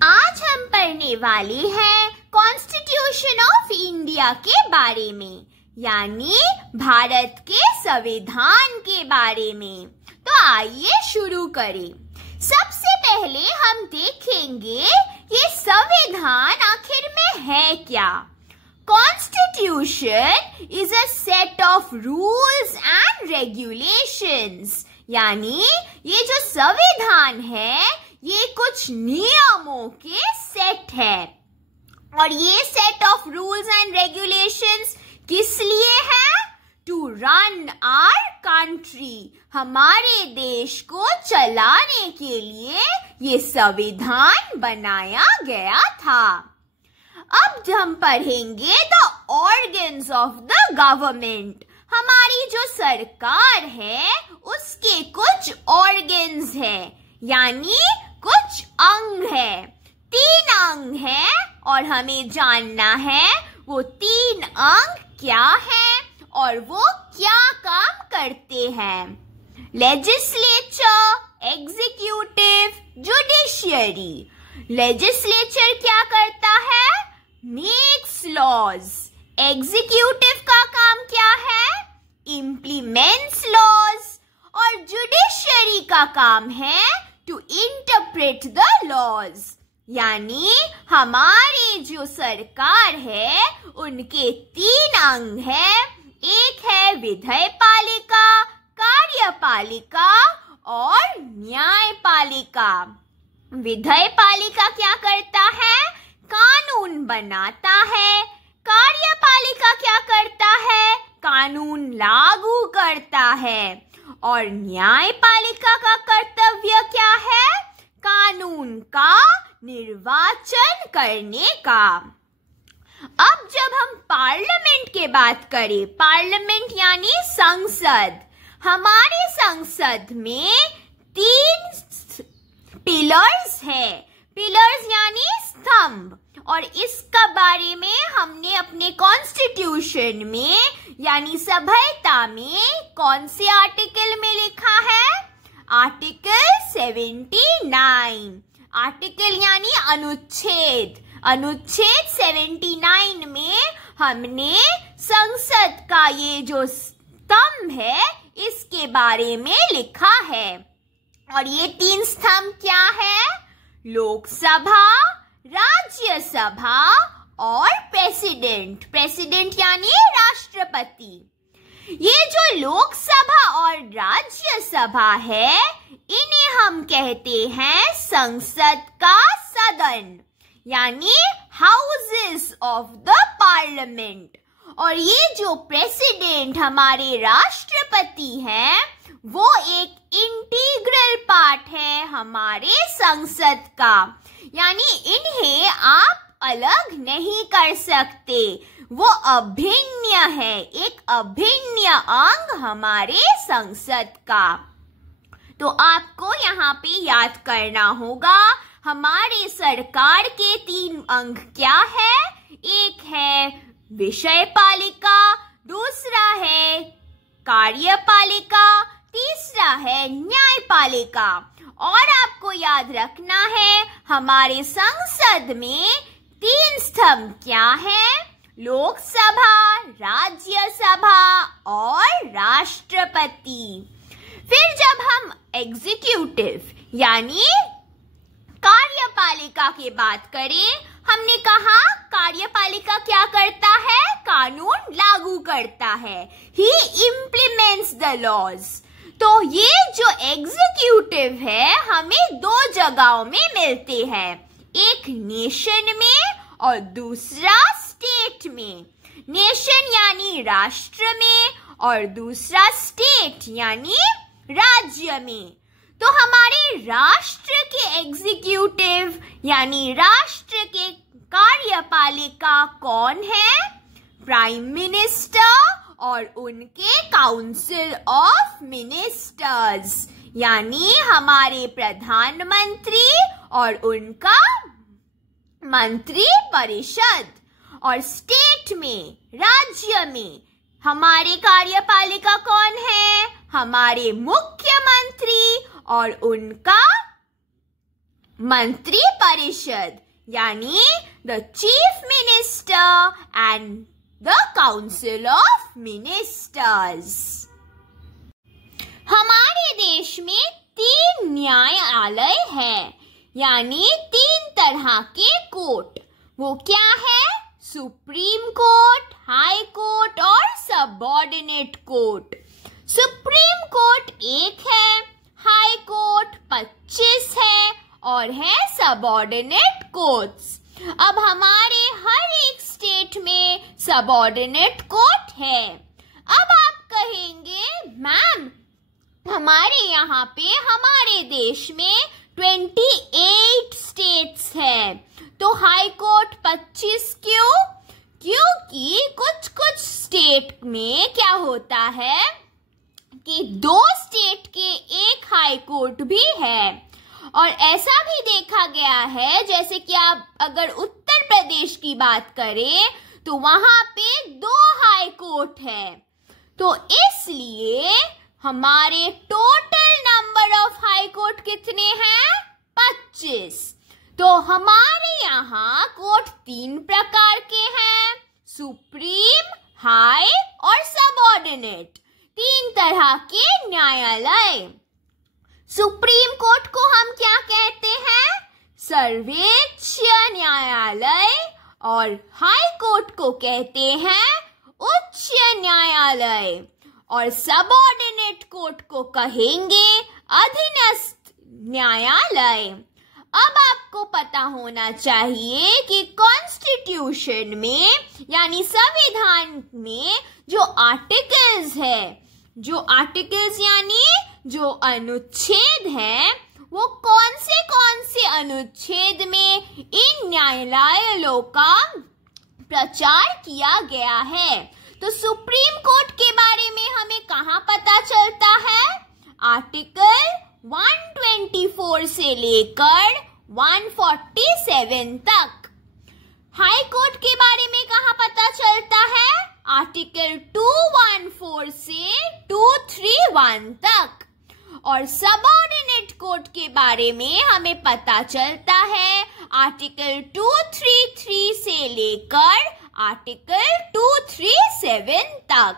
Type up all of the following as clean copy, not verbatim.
आज हम पढ़ने वाले हैं कॉन्स्टिट्यूशन ऑफ इंडिया के बारे में, यानी भारत के संविधान के बारे में। तो आइए शुरू करें। सबसे पहले हम देखेंगे ये संविधान आखिर में है क्या। Constitution is a set of rules and regulations, यानी ये जो संविधान है ये कुछ नियमों के सेट है। और ये set of rules and regulations किस लिए है? टू रन आवर कंट्री, हमारे देश को चलाने के लिए ये संविधान बनाया गया था। अब हम पढ़ेंगे the organs of the government. हमारी जो सरकार है उसके कुछ ऑर्गन्स है, यानी कुछ अंग है। 3 अंग है और हमें जानना है वो 3 अंग क्या है और वो क्या काम करते हैं। Legislature, executive, judiciary. लेजिस्लेचर क्या करता है? Makes laws. एग्जीक्यूटिव का काम क्या है? Implements laws. और जुडिशियरी का काम है टू इंटरप्रेट द लॉज, यानी हमारी जो सरकार है उनके 3 अंग है। एक है विधायपालिका, कार्यपालिका और न्यायपालिका। विधायपालिका क्या करता है? कानून बनाता है। कार्यपालिका क्या करता है? कानून लागू करता है। और न्यायपालिका का कर्तव्य क्या है? कानून का निर्वाचन करने का। अब जब हम पार्लियामेंट की बात करें, पार्लियामेंट यानी संसद, हमारे संसद में 3 पिलर्स है। पिलर्स यानी स्तंभ। और इसका बारे में हमने अपने कॉन्स्टिट्यूशन में यानी सभ्यता में कौन से आर्टिकल में लिखा है? आर्टिकल 79। आर्टिकल यानी अनुच्छेद। अनुच्छेद 79 में हमने संसद का ये जो स्तंभ है इसके बारे में लिखा है। और ये 3 स्तंभ क्या है? लोकसभा, राज्यसभा और प्रेसिडेंट। प्रेसिडेंट यानी राष्ट्रपति। ये जो लोकसभा और राज्यसभा है इन्हें हम कहते हैं संसद का सदन, यानी हाउसेस ऑफ द पार्लियामेंट। और ये जो प्रेसिडेंट हमारे राष्ट्रपति हैं वो एक इंटीग्रल पार्ट है हमारे संसद का, यानी इन्हें आप अलग नहीं कर सकते, वो अभिन्न है, एक अभिन्न अंग हमारे संसद का। तो आपको यहाँ पे याद करना होगा हमारे सरकार के 3 अंग क्या है? एक है विषयपालिका, दूसरा है कार्यपालिका, तीसरा है न्यायपालिका। और आपको याद रखना है हमारे संसद में 3 स्तंभ क्या है? लोकसभा, राज्यसभा और राष्ट्रपति। फिर जब हम एग्जीक्यूटिव यानी कार्यपालिका की बात करें, हमने कहा कार्यपालिका क्या करता है? कानून लागू करता है। ही इम्प्लीमेंट्स द लॉज। तो ये जो एग्जीक्यूटिव है हमें 2 जगहों में मिलते हैं, एक नेशन में और दूसरा स्टेट में। नेशन यानी राष्ट्र में और दूसरा स्टेट यानी राज्य में। तो हमारे राष्ट्र के एग्जीक्यूटिव यानी राष्ट्र के कार्यपालिका कौन है? प्राइम मिनिस्टर और उनके काउंसिल ऑफ मिनिस्टर्स, यानी हमारे प्रधानमंत्री और उनका मंत्री परिषद। और स्टेट में, राज्य में हमारे कार्यपालिका कौन है? हमारे मुख्यमंत्री और उनका मंत्री परिषद यानी the chief minister and the council of ministers. हमारे देश में 3 न्यायालय है, यानी 3 तरह के कोर्ट। वो क्या है? सुप्रीम कोर्ट, हाई कोर्ट और सबऑर्डिनेट कोर्ट। सुप्रीम कोर्ट 1 है, हाई कोर्ट 25 है और है सबऑर्डिनेट कोर्ट्स। अब हमारे हर एक स्टेट में सबऑर्डिनेट कोर्ट है। अब आप कहेंगे मैम हमारे यहाँ पे हमारे देश में 28 स्टेट्स है, तो हाई कोर्ट 25 क्यों? क्योंकि कुछ कुछ स्टेट में क्या होता है कि 2 स्टेट के एक हाई कोर्ट भी है। और ऐसा भी देखा गया है, जैसे कि आप अगर उत्तर प्रदेश की बात करें तो वहां पे 2 हाई कोर्ट है। तो इसलिए हमारे total number of high court कितने हैं? 25। तो हमारे यहाँ कोर्ट 3 प्रकार के हैं, सुप्रीम, हाई और सबऑर्डिनेट। 3 तरह के न्यायालय। सुप्रीम कोर्ट को हम क्या कहते हैं? सर्वोच्च न्यायालय। और हाई कोर्ट को कहते हैं उच्च न्यायालय। और सबऑर्डिनेट कोर्ट को कहेंगे अधीनस्थ न्यायालय। अब आपको पता होना चाहिए कि कॉन्स्टिट्यूशन में यानी संविधान में जो आर्टिकल्स है, जो आर्टिकल्स यानी जो अनुच्छेद है, वो कौन से अनुच्छेद में इन न्यायालयों का प्रचार किया गया है। तो सुप्रीम कोर्ट के बारे में हमें कहाँ पता चलता है? आर्टिकल 124 से लेकर 147 तक। हाई कोर्ट के बारे में कहाँ पता चलता है? आर्टिकल 214 से 231 तक। और सबऑर्डिनेट कोर्ट के बारे में हमें पता चलता है आर्टिकल 233 से लेकर आर्टिकल 237 तक।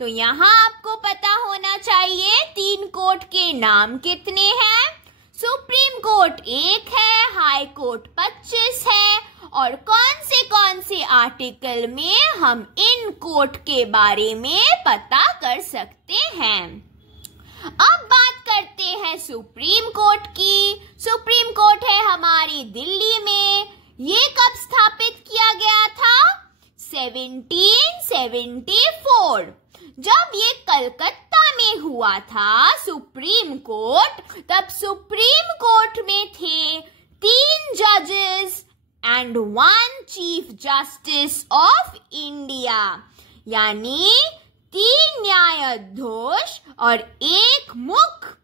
तो यहाँ आपको पता होना चाहिए 3 कोर्ट के नाम कितने हैं। सुप्रीम कोर्ट 1 है, हाई कोर्ट 25 है और कौन से आर्टिकल में हम इन कोर्ट के बारे में पता कर सकते हैं। अब बात करते हैं सुप्रीम कोर्ट की। सुप्रीम कोर्ट है हमारी दिल्ली में। ये कब स्थापित किया गया था? 1774। जब ये कलकत्ता में हुआ था सुप्रीम कोर्ट, तब सुप्रीम कोर्ट में थे 3 जजेस and 1 chief justice of India, यानी 3 न्यायाधीश और 1 मुख्य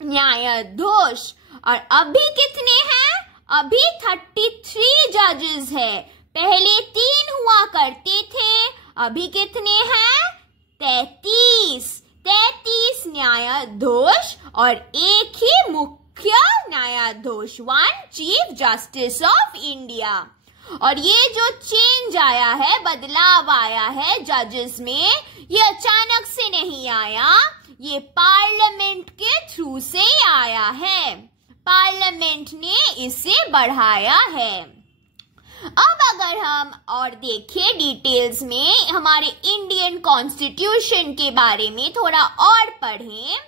न्यायाधीश। और अभी कितने हैं? अभी 33 जजेस है। पहले 3 हुआ करते थे, अभी कितने हैं? 33 न्यायाधीश और 1 ही मुख्य न्यायाधीश, 1 चीफ जस्टिस ऑफ इंडिया। और ये जो चेंज आया है, बदलाव आया है जजेस में, ये अचानक से नहीं आया, ये पार्लियामेंट के थ्रू से आया है। पार्लियामेंट ने इसे बढ़ाया है। अब अगर हम और देखें डिटेल्स में, हमारे इंडियन कॉन्स्टिट्यूशन के बारे में थोड़ा और पढ़ें,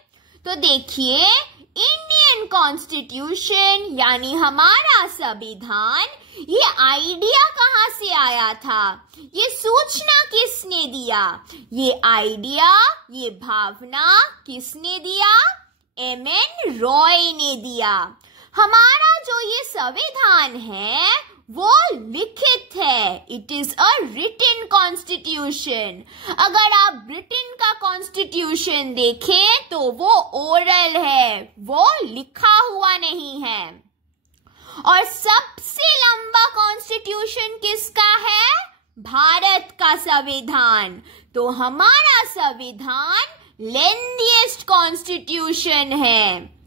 तो देखिए इंडियन कॉन्स्टिट्यूशन यानी हमारा संविधान, ये आइडिया कहाँ से आया था? ये सूचना किसने दिया? ये आइडिया, ये भावना किसने दिया? एम.एन. रॉय ने दिया। हमारा जो ये संविधान है वो लिखित है, it is a written constitution. अगर आप ब्रिटेन का कॉन्स्टिट्यूशन देखें तो वो ओरल है, वो लिखा हुआ नहीं है। और सबसे लंबा कॉन्स्टिट्यूशन किसका है? भारत का संविधान। तो हमारा संविधान लेंथीएस्ट कॉन्स्टिट्यूशन है।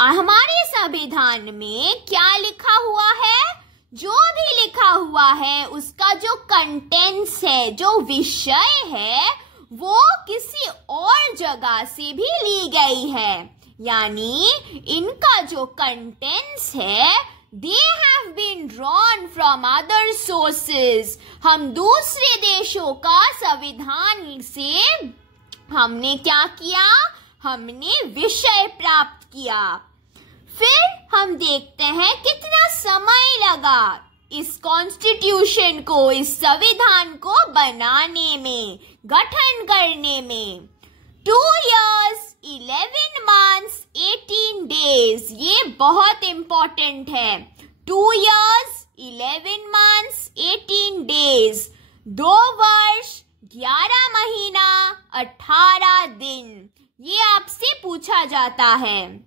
हमारे संविधान में क्या लिखा हुआ है? जो भी लिखा हुआ है उसका जो कंटेंट्स है, जो विषय है, वो किसी और जगह से भी ली गई है। यानी इनका जो कंटेंट्स है, they have been drawn from other sources। हम दूसरे देशों का संविधान से हमने क्या किया? हमने विषय प्राप्त किया। फिर हम देखते हैं कितना समय लगा इस कॉन्स्टिट्यूशन को, इस संविधान को बनाने में, गठन करने में। 2 years, 11 months, 18 days। ये बहुत इंपॉर्टेंट है। 2 years, 11 months, 18 days। 2 वर्ष, 11 महीना, 18 दिन। ये आपसे पूछा जाता है।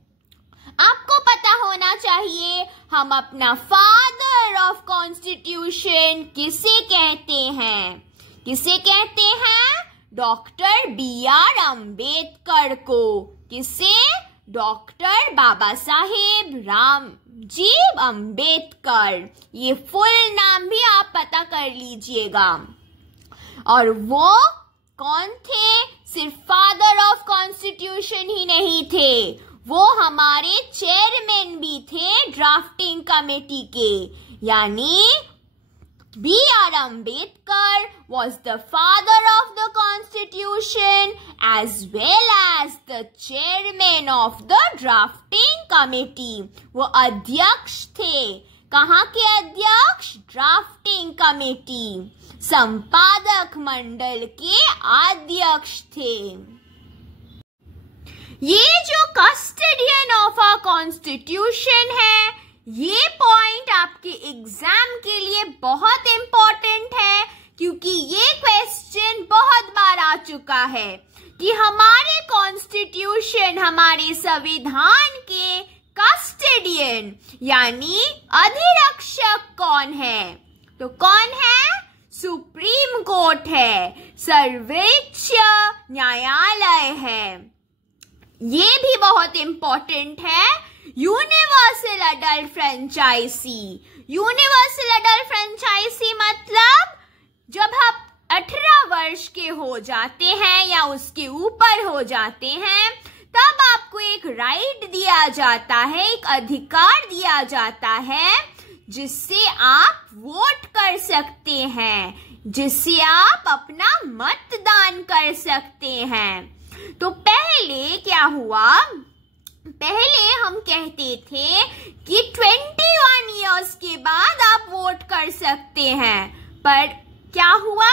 आपको पता होना चाहिए हम अपना फादर ऑफ कॉन्स्टिट्यूशन किसे कहते हैं? किसे कहते हैं? Doctor B.R. अम्बेडकर को। किसे? डॉक्टर बाबा साहेब रामजी अम्बेडकर। ये फुल नाम भी आप पता कर लीजिएगा। और वो कौन थे? सिर्फ फादर ऑफ कॉन्स्टिट्यूशन ही नहीं थे, वो हमारे चेयरमैन भी थे ड्राफ्टिंग कमेटी के। यानी B.R. Ambedkar was the father of the constitution as well as the chairman of the drafting committee। वो अध्यक्ष थे। कहाँ के अध्यक्ष? ड्राफ्टिंग कमेटी, संपादक मंडल के अध्यक्ष थे। ये जो कस्टोडियन ऑफ अ कॉन्स्टिट्यूशन है, ये पॉइंट आपके एग्जाम के लिए बहुत इंपॉर्टेंट है, क्योंकि ये क्वेश्चन बहुत बार आ चुका है कि हमारे कॉन्स्टिट्यूशन, हमारे संविधान के कस्टोडियन यानी अधिरक्षक कौन है? तो कौन है? सुप्रीम कोर्ट है, सर्वोच्च न्यायालय है। ये भी बहुत इंपॉर्टेंट है। Universal adult franchise. Universal adult franchise मतलब जब आप 18 वर्ष के हो जाते हैं या उसके ऊपर हो जाते हैं, तब आपको एक राइट दिया जाता है, एक अधिकार दिया जाता है, जिससे आप वोट कर सकते हैं, जिससे आप अपना मतदान कर सकते हैं। तो पहले क्या हुआ? पहले हम कहते थे कि 21 इयर्स के बाद आप वोट कर सकते हैं, पर क्या हुआ?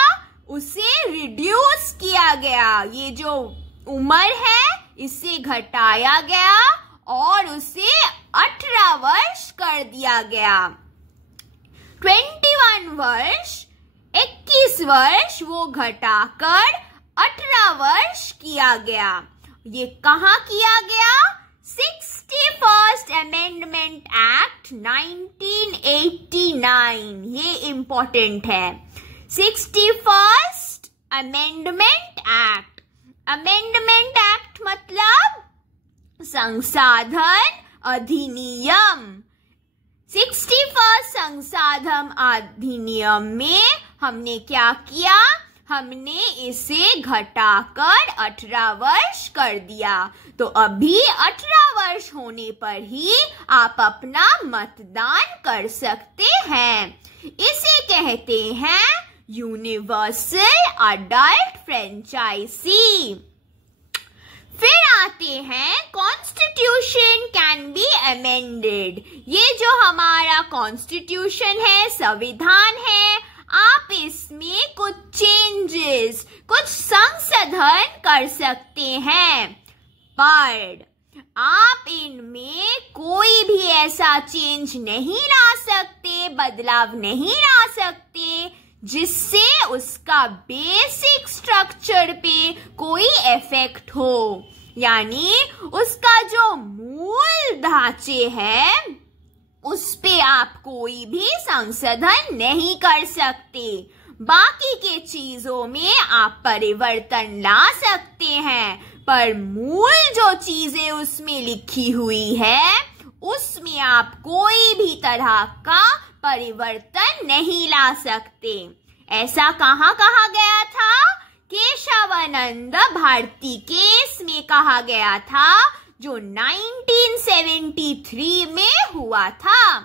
उसे रिड्यूस किया गया। ये जो उम्र है इसे घटाया गया और उसे 18 वर्ष कर दिया गया। 21 वर्ष, 21 वर्ष वो घटाकर 18 वर्ष किया गया। ये कहाँ किया गया? 61st amendment act 1989। ये इंपॉर्टेंट है। 61st amendment act. Amendment act मतलब संशोधन अधिनियम। 61st संशोधन अधिनियम में हमने क्या किया? हमने इसे घटाकर 18 वर्ष कर दिया। तो अभी 18 वर्ष होने पर ही आप अपना मतदान कर सकते हैं। इसे कहते हैं यूनिवर्सल अडल्ट फ्रेंचाइजी। फिर आते हैं कॉन्स्टिट्यूशन कैन बी अमेंडेड। ये जो हमारा कॉन्स्टिट्यूशन है, संविधान है, आप इसमें कुछ चेंजेस, कुछ संशोधन कर सकते हैं, पर आप इनमें कोई भी ऐसा चेंज नहीं ला सकते, बदलाव नहीं ला सकते, जिससे उसका बेसिक स्ट्रक्चर पे कोई इफेक्ट हो। यानी उसका जो मूल ढांचे है उस पे आप कोई भी संशोधन नहीं कर सकते। बाकी के चीजों में आप परिवर्तन ला सकते हैं, पर मूल जो चीजें उसमें लिखी हुई है उसमें आप कोई भी तरह का परिवर्तन नहीं ला सकते। ऐसा कहाँ कहा गया था? केशवानंद भारती केस में कहा गया था, जो 1973 में हुआ था।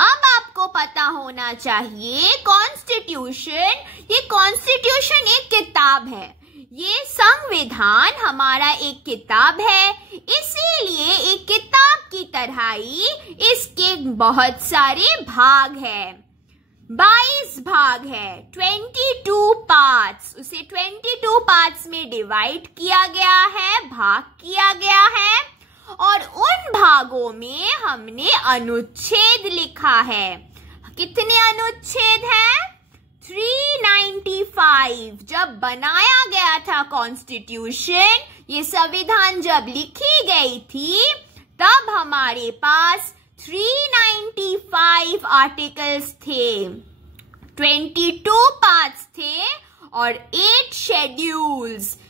अब आपको पता होना चाहिए कॉन्स्टिट्यूशन, ये कॉन्स्टिट्यूशन एक किताब है, ये संविधान हमारा एक किताब है, इसीलिए एक किताब की तरह ही इसके बहुत सारे भाग हैं। 22 भाग है, 22 पार्ट्स, उसे 22 पार्ट्स में डिवाइड किया गया है, भाग किया गया है, और उन भागों में हमने अनुच्छेद लिखा है। कितने अनुच्छेद हैं? 395। जब बनाया गया था कॉन्स्टिट्यूशन, ये संविधान जब लिखी गई थी, तब हमारे पास 395 आर्टिकल्स थे, 22 पार्ट्स थे और 8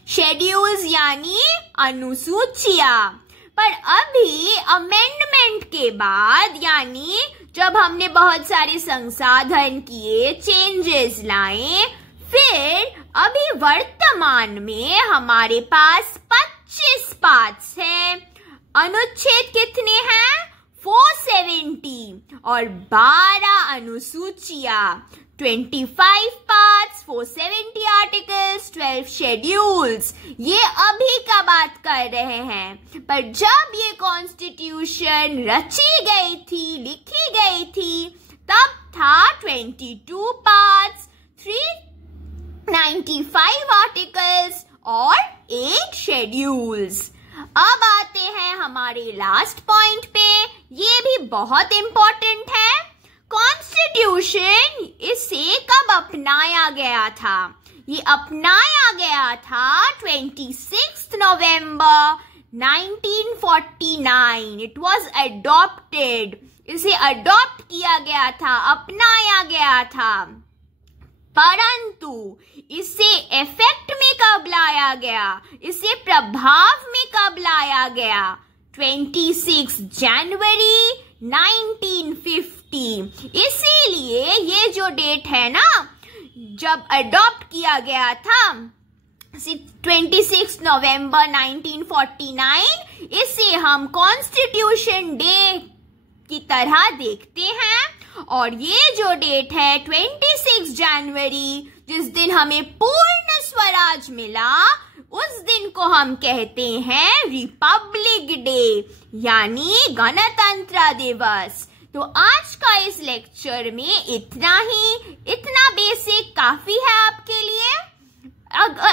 शेड्यूल्स यानी अनुसूचियां। पर अभी अमेंडमेंट के बाद, यानी जब हमने बहुत सारे संशोधन किए, चेंजेस लाए, फिर अभी वर्तमान में हमारे पास 25 पार्ट्स हैं। अनुच्छेद कितने हैं? 470 और 12 अनुसूचियां, 25 पार्ट्स, 470 आर्टिकल्स, 12 शेड्यूल्स। ये अभी का बात कर रहे हैं, पर जब ये कॉन्स्टिट्यूशन रची गई थी, लिखी गई थी, तब था 22 पार्ट्स, 395 आर्टिकल्स और 8 शेड्यूल्स। अब आते हैं हमारे लास्ट पॉइंट पे, ये भी बहुत इंपॉर्टेंट है। कॉन्स्टिट्यूशन, इसे कब अपनाया गया था? ये अपनाया गया था 26 नवंबर 1949। इट वॉज अडॉप्टेड, इसे अडॉप्ट किया गया था, अपनाया गया था। परंतु इसे इफेक्ट में कब लाया गया, इसे प्रभाव में कब लाया गया? 26 जनवरी 1950। इसीलिए ये जो डेट है ना, जब अडॉप्ट किया गया था 26 नवंबर 1949, इसे हम कॉन्स्टिट्यूशन डे की तरह देखते हैं। और ये जो डेट है 26 जनवरी, जिस दिन हमें पूर्ण स्वराज मिला, उस दिन को हम कहते हैं रिपब्लिक डे, यानी गणतंत्र दिवस। तो आज का इस लेक्चर में इतना ही, इतना बेसिक काफी है आपके लिए।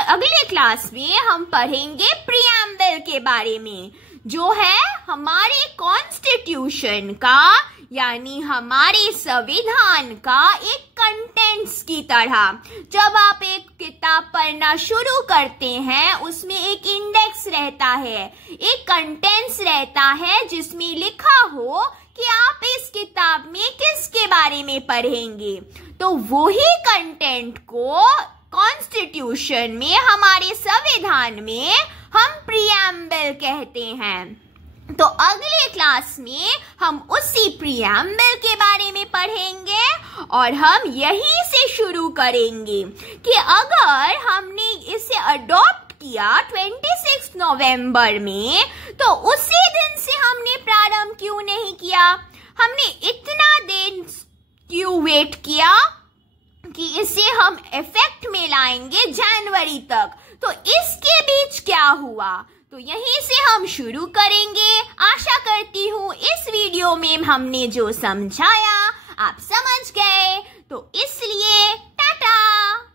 अगले क्लास में हम पढ़ेंगे प्रीएम्बल के बारे में, जो है हमारे कॉन्स्टिट्यूशन का, यानी हमारे संविधान का एक कंटेंट्स की तरह। जब आप एक किताब पढ़ना शुरू करते हैं, उसमें एक इंडेक्स रहता है, एक कंटेंट्स रहता है, जिसमें लिखा हो कि आप इस किताब में किसके बारे में पढ़ेंगे। तो वही कंटेंट को कॉन्स्टिट्यूशन में, हमारे संविधान में हम प्रीएम्बल कहते हैं। तो अगले क्लास में हम उसी प्रीएम्बल के बारे में पढ़ेंगे और हम यहीं से शुरू करेंगे कि अगर हमने इसे अडॉप्ट किया 26 नवंबर में, तो उसी दिन से हमने प्रारंभ क्यों नहीं किया? हमने इतना दिन क्यों वेट किया कि इसे हम इफेक्ट में लाएंगे जनवरी तक? तो इसके बीच क्या हुआ? तो यहीं से हम शुरू करेंगे। आशा करती हूँ इस वीडियो में हमने जो समझाया आप समझ गए। तो इसलिए टाटा।